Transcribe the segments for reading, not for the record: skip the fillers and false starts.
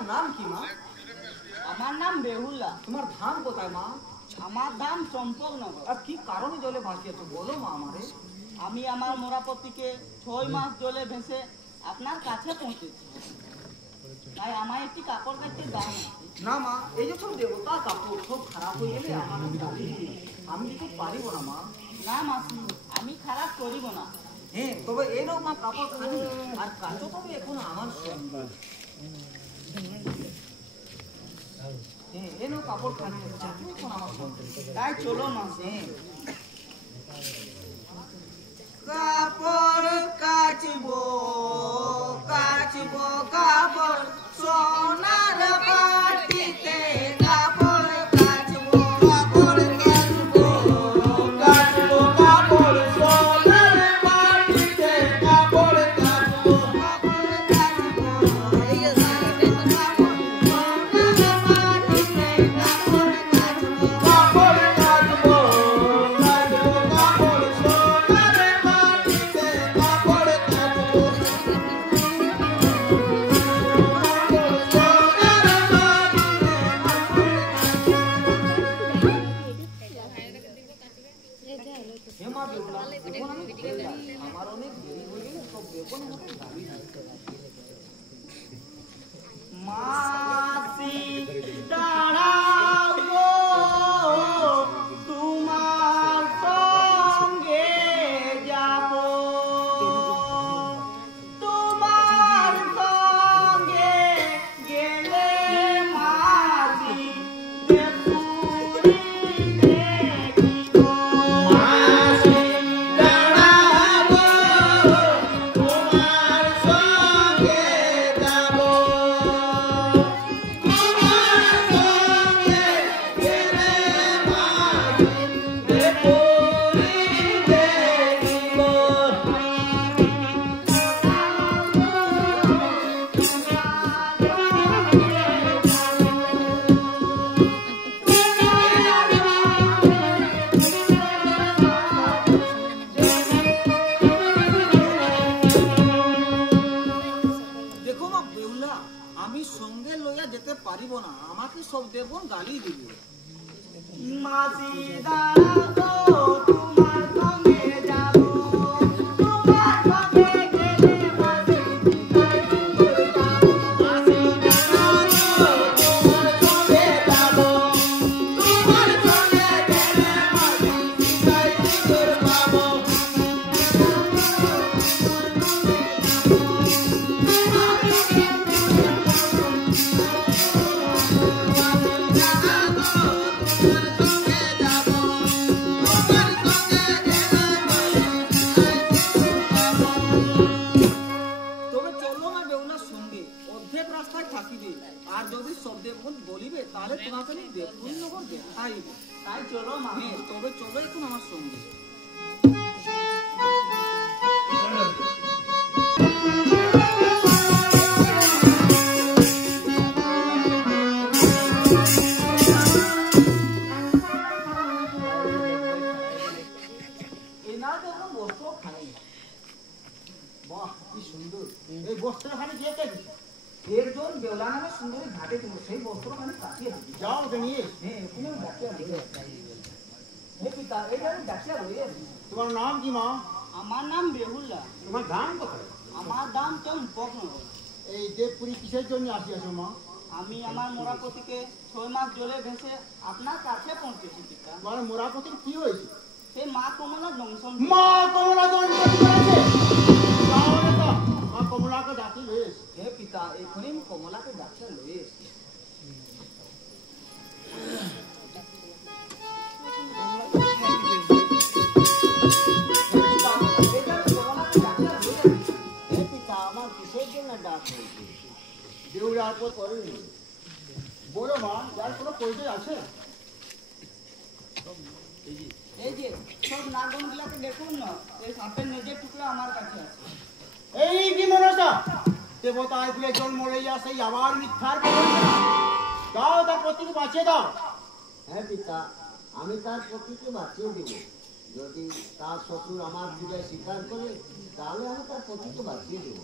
তোমার নাম কি মা? আমার নাম বেহুলা। তোমার ধাম কোথায় মা? আমার ধাম চম্পকনগর। আর কি কারণে জলে ভাসিয়েছো বলো মা আমারে। আমি আমার মোরাপতিকে 6 মাস জলে ভেসে আপনার কাছে পৌঁছেছি, তাই আমায় একটি কাপড় কাচতে দাও না। না মা, এই যে সব দেবতা কাপড় সব খারাপ হয়ে গেলে আমার আমি দিতে পারিব না মা। না মাসি, আমি খারাপ করিব না। হ্যাঁ, তবে এই নাও মা কাপড় খানি আর কাচো তবে এখন আমার সঙ্গে। হ্যাঁ, এই নাও কাপড় খানি কাচো এখন আমার সঙ্গে। তাই চলো মাসি। কাপড় কাচবো কাচবো কাপড় সোনার বাটিতে কাপড় কাচবো কাপড় কাচবো কাচবো কাপড় সোনার বাটিতে কাপড় কাচবো কাপড় কাচবো এই সাথে কাপড় সোনার বাটিতে কাপড় কাচবো কাপড় কাচবো কাচবো কাপড় সোনার বাটিতে কাপড় কাচবো। হেমা বেহুলা, এখন আমি ঘরে যাই। আমার অনেক দেরি হয়ে গেলে সব বেগুন আমাকে গালি দিচ্ছে। মাসি দাঁড়াও গো, তোমার সঙ্গে যাব, তোমার সঙ্গে গেলে মাসি দেবপুরি দেখিব। মাসি দাঁড়াবো, তোমার সঙ্গে যাবো, তোমার সঙ্গে গেলে মাসি দেবপুরি দেখিব। দেখো মা বেহুলা, আমি সঙ্গে লইয়া যেতে পারিব না, আমাকে সব দেবন গালি দিবে। মাসি দাঁড়াও, তোমার সঙ্গে যাব, তোমার সঙ্গে গেলে মাসি দেবপুরি যাব। মাসি দাঁড়াবো, তোমার সঙ্গে যাবো, তোমার সঙ্গে গেলে মাসি শিকাইপুর পাবো। তবে চলো না বেহুলার সঙ্গে, অর্ধেক রাস্তায় থাকিবে, আর যদি সব দেবগণ বলিবে তাহলে তোমাকে আমি দেবপুর নগর দেখাইব। তাই চলো মা। হ্যাঁ, তবে চলো এখন আমার সঙ্গে। এই না যখন বস্ত্র খাই, বাহ কি সুন্দর। এই বস্ত্রখানি কে কে দিছে? একজন বেহুলা নামে সুন্দরী ঘাটে ছিল, সেই বস্ত্রখানি কাটিয়ে দিচ্ছে। যাও ওকে নিয়ে। হ্যাঁ, এখানে আমি ডাকিয়া রয়ে আছি। হে পিতা, এইটা আমি ডাকিয়া রয়ে আছি। তোমার নাম কি মা? আমার নাম বেহুলা। তোমার ধাম কোথায়? আমার দাম চম্পকনগর। এই দেবপুরি কিসের জন্য আসিয়াছো মা? আমি আমার মোরাপতিকে 6 মাস জলে ভেসে আপনার কাছে পৌঁছেছি পিতা। তোমার মোরাপতির কি হয়েছে? সেই মা কমলা দংশন। মা কমলা দণ্ড করেছে। তাহলে তো মা কমলাকে ডাকি লয়ে এসো। হে পিতা, এখনই আমি কমলাকে ডাকিয়া লয়ে এসি। হে পিতা, আমার কিসের জন্য ডাক হয়েছে? দেউড়ার পর করেনি। বলো মা, যার কোনো পরিচয় আছে? এই যে সব নাগনগুলাকে দেখুন না, এই সাপের নেজের টুকরা আমার কাছে আছে। এই কি মনসা, দেবতায় বলে জন্ম লইয়া সেই আবার মিথ্যার কথা। দাও তার পতিকে বাঁচিয়ে দাও। হ্যাঁ পিতা, আমি তার পতিকে বাঁচিয়ে দেব। যদি তার শ্বশুর আমার পূজায় স্বীকার করে তাহলে আমি তার পতিকে বাঁচিয়ে দেব।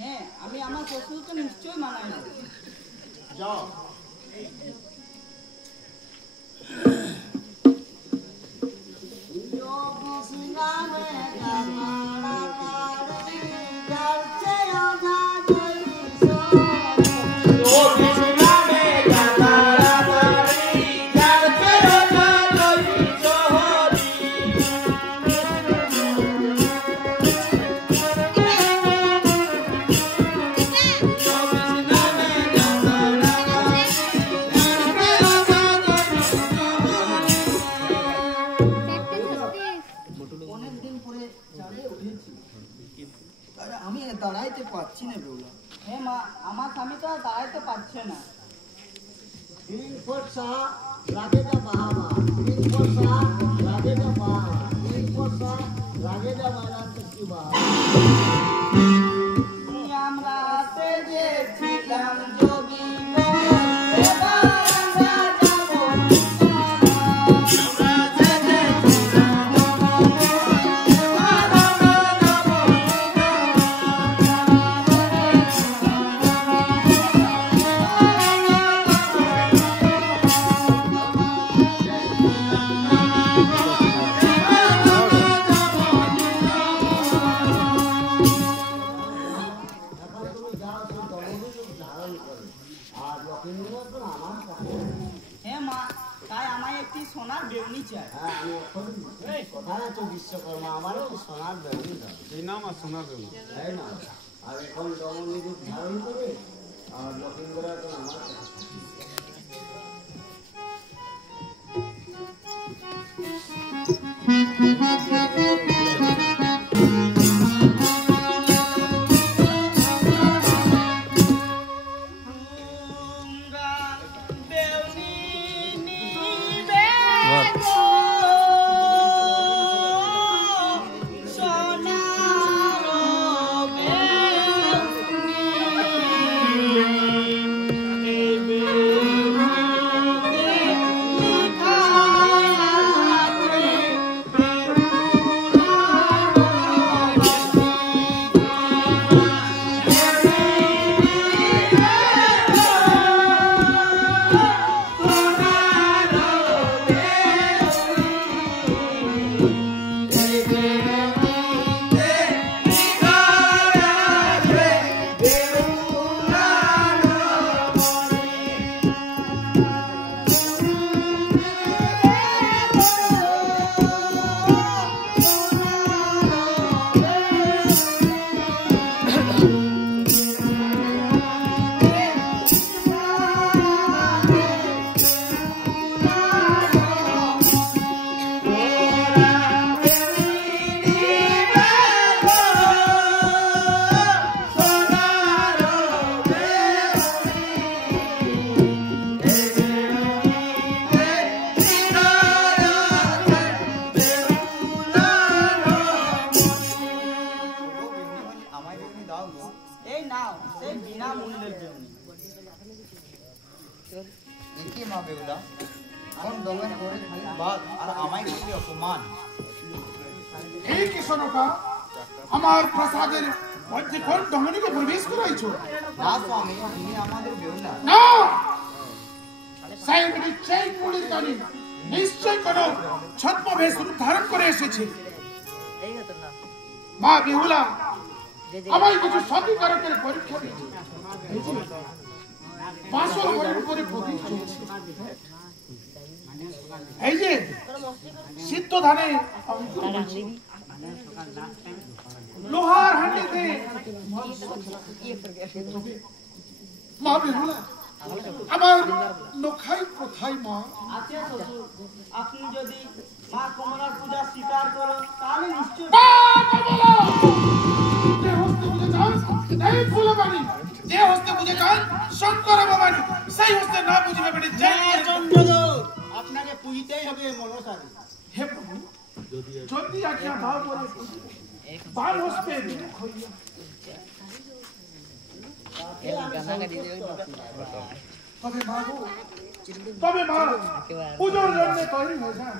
হ্যাঁ, আমি আমার শ্বশুরকে নিশ্চয়ই মানাই নেব। যাও। অনেকদিন পরে চাঁদে উঠেছি, আমি দাঁড়াইতে পারছি না বেউলা। হে মা, আমার স্বামী তো আর দাঁড়াইতে পারছে না। तीन फुट सहा लागेगा बहावा, 3 फुट सहा लागेगा बहावा, 3 फुट सहा लागेगा बाला तक की बहावा। আমরা সেজেছিলাম যোগী গো, এবার আমরা যাবো এখন তুমি যাও সেই দমনকে ধারণ করো, আর লক্ষ্মীন্দর তো আমার কাছে। হে মা, তাই আমায় একটি সোনার বেউনি চাই। হ্যাঁ, আমি এখন কোথায় আছো বিশ্বকর্মা, আমারও সোনার বেগুনি দাও। এই নাম আর সোনার বেগুন। তাই না? আর এখন দমনী রূপ ধারণ করে, আর লক্ষ্মীন্দর এখন আমার কাছে। তোমরা বেউনি নিবে গো, সোনার বেউনি। এই বেউনিতে লেখা আছে এই নাও সেই বিনামূল্যের বেউনি। দেখি মা বেউলা, কোন দমন করে খালি বাদ আর আমায় করলি অপমান। এই কিশোরকা আমার প্রাসাদের মধ্যে কোন দমনীকে প্রবেশ করাইছো? না স্বামী, তুমি আমাদের বেউলা। না, সাইমনি চেইন পুলির গানি নিশ্চয় কোনো ছদ্মবেশ রূপ ধারণ করে এসেছে। মা বেহুলা আমায় কিছু সতীকারকের পরীক্ষা দিয়েছে। বাসর ঘরের উপরে প্রদীপ চলছে। এই যে সিদ্ধ ধানে অঙ্কুর হয়েছে। লোহার হাঁড়িতে মা বেহুলা আমার নখাই কোথায় মা? আছে শ্বশুর, আপনি যদি মা কমলার পূজা স্বীকার করো তাহলে নিশ্চয়। মা কমলা! যে হস্তে বুঝে যান এই ফুলবাণী, যে হস্তে বুঝে যান শঙ্কর ভবানী, সেই হস্তে না বুঝবে বেটে জয় চন্দ্রদেব, আপনাকে পুজিতেই হবে মনসারে। হে প্রভু, যদি আজ্ঞা দাও বলে বাল হস্তে দুঃখ হইয়া তবে মা পুজোর জন্য তৈরি হয়ে যান।